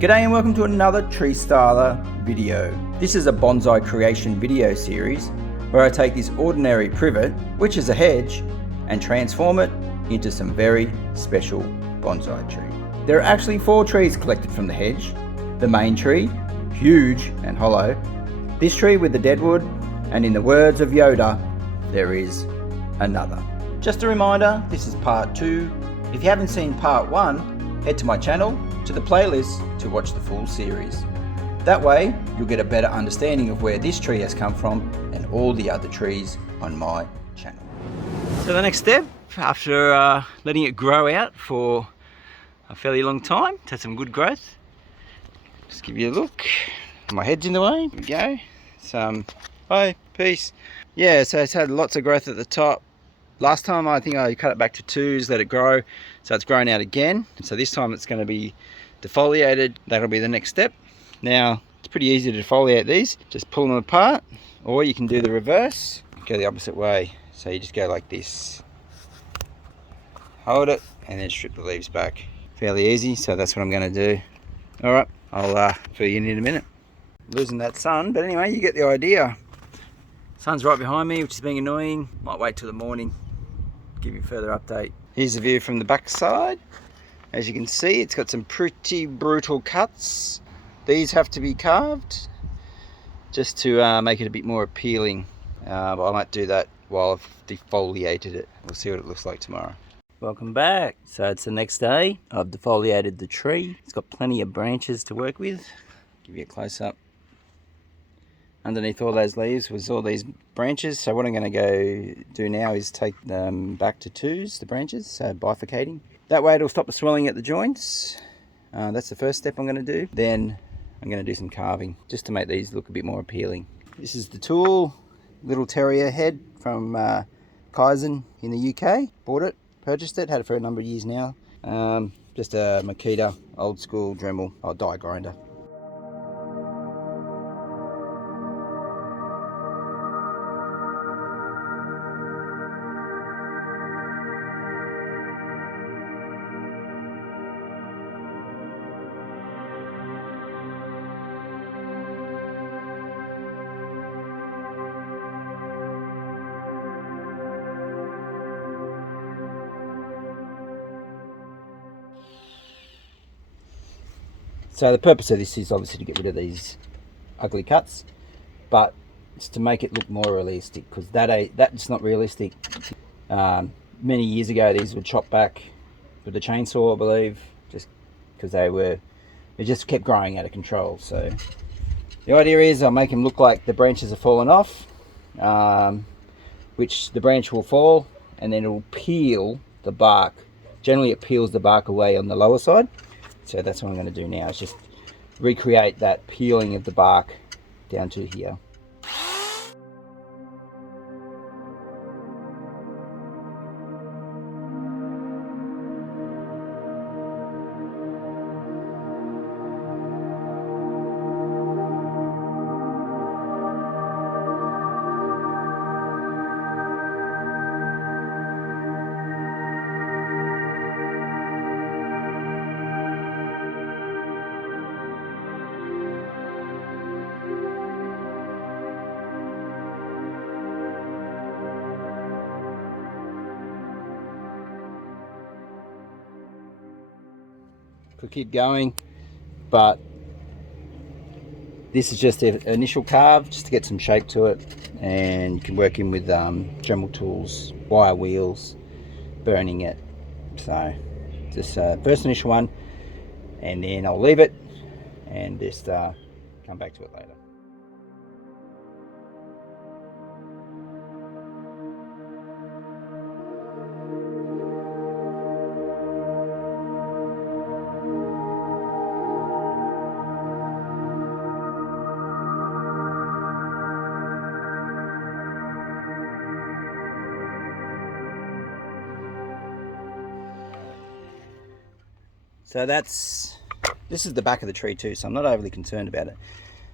G'day and welcome to another Tree Styler video. This is a Bonsai Creation video series where I take this ordinary privet, which is a hedge, and transform it into some very special bonsai tree. There are actually 4 trees collected from the hedge. The main tree, huge and hollow, this tree with the deadwood, and in the words of Yoda, there is another. Just a reminder, this is part 2. If you haven't seen part 1, head to my channel, to the playlist to watch the full series. That way you'll get a better understanding of where this tree has come from and all the other trees on my channel. So the next step, after letting it grow out for a fairly long time, it's had some good growth. Just give you a look. My head's in the way, here we go. Hi, peace. Yeah, so it's had lots of growth at the top. Last time I think I cut it back to 2s, let it grow, so it's grown out again. So this time it's going to be defoliated. That'll be the next step. Now it's pretty easy to defoliate these, just pull them apart, or you can do the reverse, go the opposite way. So you just go like this, hold it, and then strip the leaves back. Fairly easy, so that's what I'm going to do. Alright, I'll fill you in a minute. Losing that sun, but anyway, you get the idea. Sun's right behind me, which is being annoying. Might wait till the morning, give you a further update. Here's the view from the back side. As you can see, it's got some pretty brutal cuts. These have to be carved just to make it a bit more appealing. But I might do that while I've defoliated it. We'll see what it looks like tomorrow. Welcome back. So it's the next day. I've defoliated the tree. It's got plenty of branches to work with. Give you a close up. Underneath all those leaves was all these branches. So what I'm going to go do now is take them back to 2s, the branches, so bifurcating. That way it'll stop the swelling at the joints. That's the first step I'm going to do. Then I'm going to do some carving just to make these look a bit more appealing. This is the tool, little terrier head from Kaizen in the UK. Bought it, purchased it, had it for a number of years now. Just a Makita old school Dremel die grinder. So the purpose of this is obviously to get rid of these ugly cuts, but it's to make it look more realistic, because that's not realistic. Many years ago these were chopped back with a chainsaw, I believe, just because they just kept growing out of control. So the idea is I'll make them look like the branches are falling off, which the branch will fall and then it will peel the bark. Generally it peels the bark away on the lower side. So that's what I'm going to do now, is just recreate that peeling of the bark down to here. Could keep going, but this is just the initial carve, just to get some shape to it, and you can work in with Dremel tools, wire wheels, burning it. So this first initial one, and then I'll leave it and just come back to it later. So this is the back of the tree too, so I'm not overly concerned about it.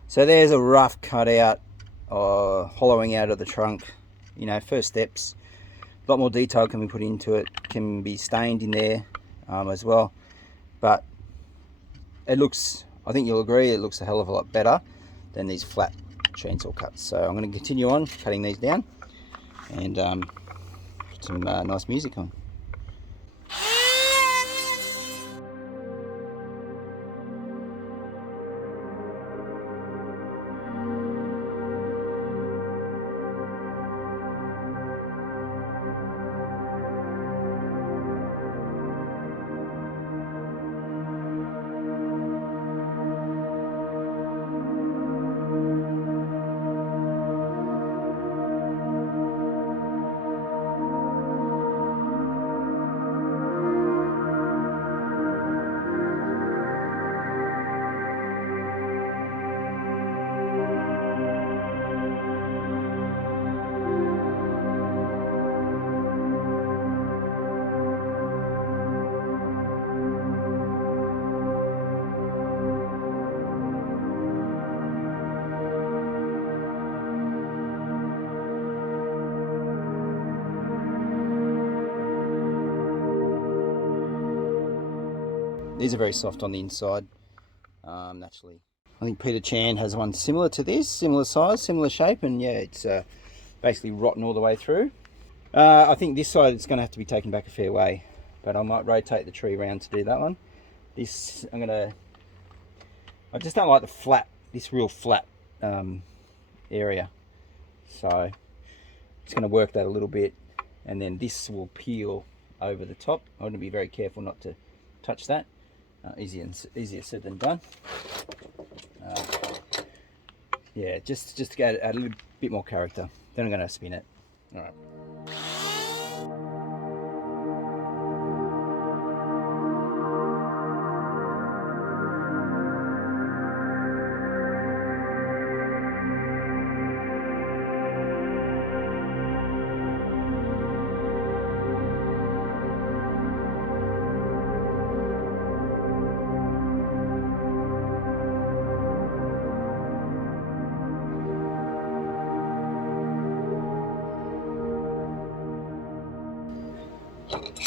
So there's a rough cutout or hollowing out of the trunk. You know, first steps. A lot more detail can be put into it, can be stained in there as well. But it looks I think you'll agree it looks a hell of a lot better than these flat chainsaw cuts. So I'm going to continue on cutting these down and put some nice music on. These are very soft on the inside, naturally. I think Peter Chan has one similar to this, similar size, similar shape, and yeah, it's basically rotten all the way through. I think this side it's going to have to be taken back a fair way, but I might rotate the tree around to do that one. This, I just don't like the flat, this real flat area. So it's going to work that a little bit, and then this will peel over the top. I want to be very careful not to touch that. Easier said than done. Yeah, just to add a little bit more character. Then I'm going to spin it. All right.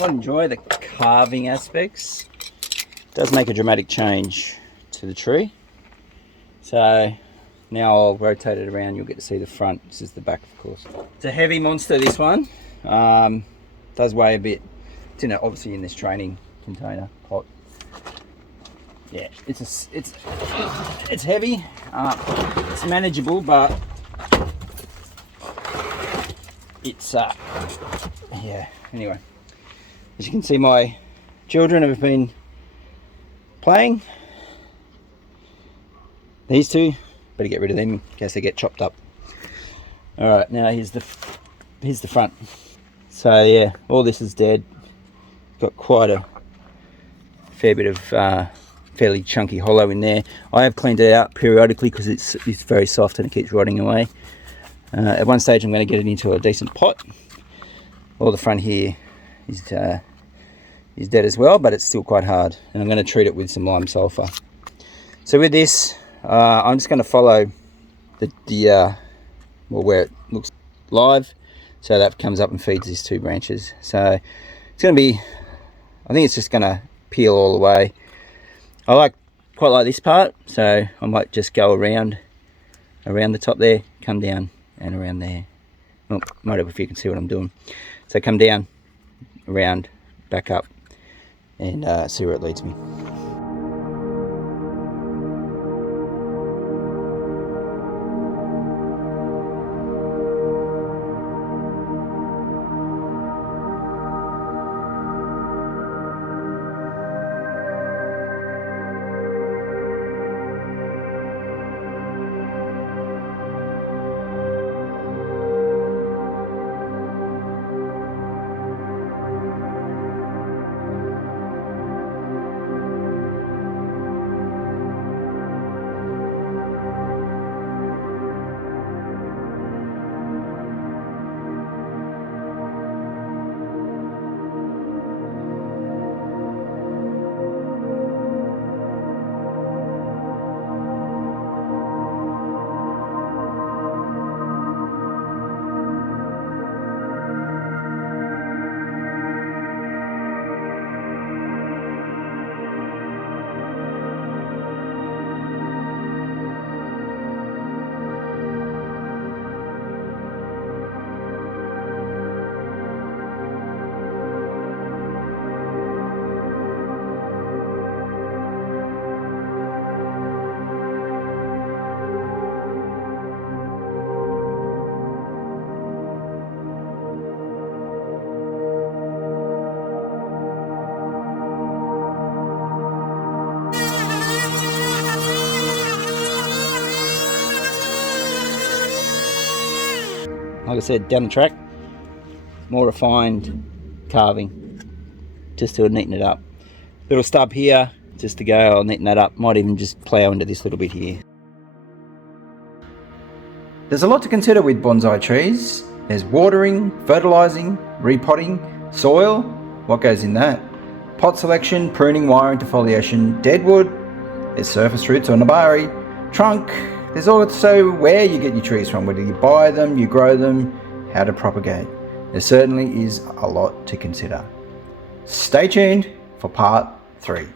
I enjoy the carving aspects. It does make a dramatic change to the tree. So now I'll rotate it around, you'll get to see the front. This is the back, of course. It's a heavy monster, this one. Does weigh a bit. It's obviously in this training container pot. Yeah, it's heavy. It's manageable, but it's yeah. Anyway. As you can see, my children have been playing. These two, better get rid of them in case they get chopped up. All right, now here's the front. So yeah, all this is dead. Got quite a fair bit of fairly chunky hollow in there. I have cleaned it out periodically because it's very soft and it keeps rotting away. At one stage, I'm going to get it into a decent pot. All the front here is dead as well, but it's still quite hard, and I'm going to treat it with some lime sulfur. So with this, I'm just going to follow well, where it looks live, so that comes up and feeds these two branches. So it's going to be, I think it's just going to peel all the way. I quite like this part, so I might just go around the top there, come down and around there. Well, might have if you can see what I'm doing. So come down, around, back up, and see where it leads me. like I said, down the track, more refined carving, just to neaten it up. Little stub here, just to go, I'll neaten that up. Might even just plough into this little bit here. There's a lot to consider with bonsai trees. There's watering, fertilising, repotting, soil, what goes in that? Pot selection, pruning, wiring, defoliation, deadwood, there's surface roots or nabari, trunk. There's also where you get your trees from, whether you buy them, you grow them, how to propagate. There certainly is a lot to consider. Stay tuned for part 3.